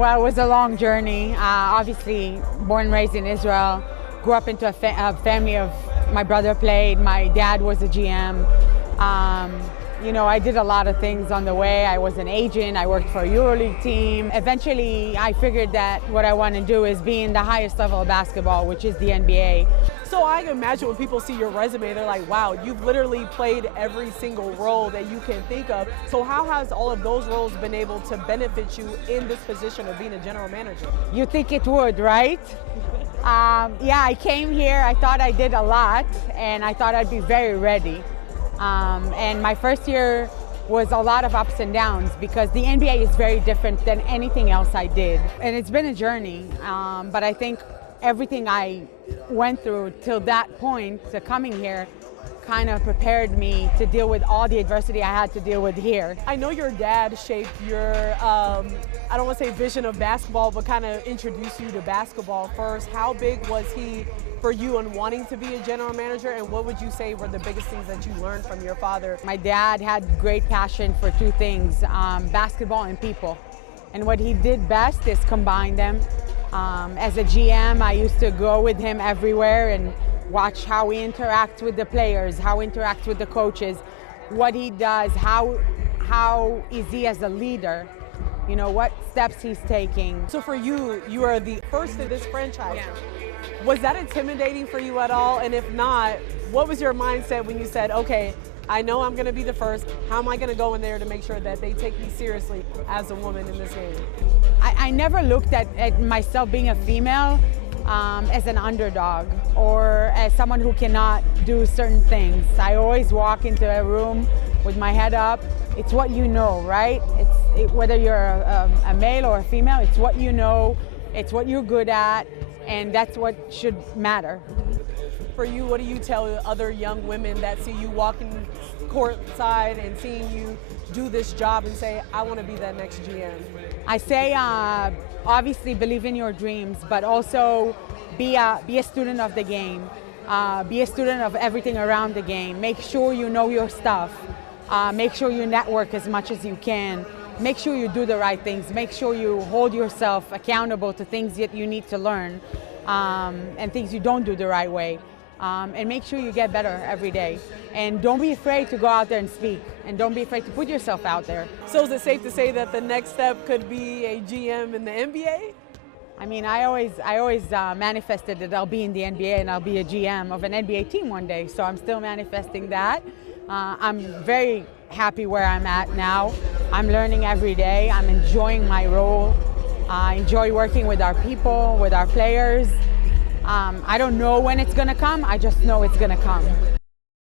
Well, it was a long journey. Obviously, born and raised in Israel, grew up into a family of, my brother played, my dad was a GM. You know, I did a lot of things on the way. I was an agent, I worked for a EuroLeague team. Eventually, I figured that what I want to do is be in the highest level of basketball, which is the NBA. So I imagine when people see your resume, they're like, wow, you've literally played every single role that you can think of. So how has all of those roles been able to benefit you in this position of being a general manager? You think it would, right? Yeah, I came here, I thought I did a lot, and I thought I'd be very ready. And my first year was a lot of ups and downs because the NBA is very different than anything else I did. And it's been a journey, but I think everything I went through till that point, to coming here, kind of prepared me to deal with all the adversity I had to deal with here. I know your dad shaped your, I don't want to say vision of basketball, but kind of introduced you to basketball first. How big was he for you in wanting to be a general manager, and what would you say were the biggest things that you learned from your father? My dad had great passion for two things, basketball and people. And what he did best is combine them. As a GM, I used to go with him everywhere and watch how he interacts with the players, how he interacts with the coaches, what he does, how is he as a leader, you know, what steps he's taking. So for you, you are the first in this franchise. Yeah. Was that intimidating for you at all? And if not, what was your mindset when you said, okay, I know I'm gonna be the first, how am I gonna go in there to make sure that they take me seriously as a woman in this game? I never looked at myself being a female as an underdog or as someone who cannot do certain things. I always walk into a room with my head up. It's what you know, right? Whether you're a male or a female, it's what you know, it's what you're good at, and that's what should matter. For you, what do you tell other young women that see you walking courtside and seeing you do this job and say, I want to be that next GM? I say, obviously believe in your dreams, but also be a student of the game. Be a student of everything around the game. Make sure you know your stuff. Make sure you network as much as you can. Make sure you do the right things. Make sure you hold yourself accountable to things that you need to learn and things you don't do the right way. And make sure you get better every day. And don't be afraid to go out there and speak. And don't be afraid to put yourself out there. So is it safe to say that the next step could be a GM in the NBA? I mean, I always manifested that I'll be in the NBA and I'll be a GM of an NBA team one day. So I'm still manifesting that. I'm very happy where I'm at now. I'm learning every day. I'm enjoying my role. I enjoy working with our people, with our players. I don't know when it's going to come. I just know it's going to come.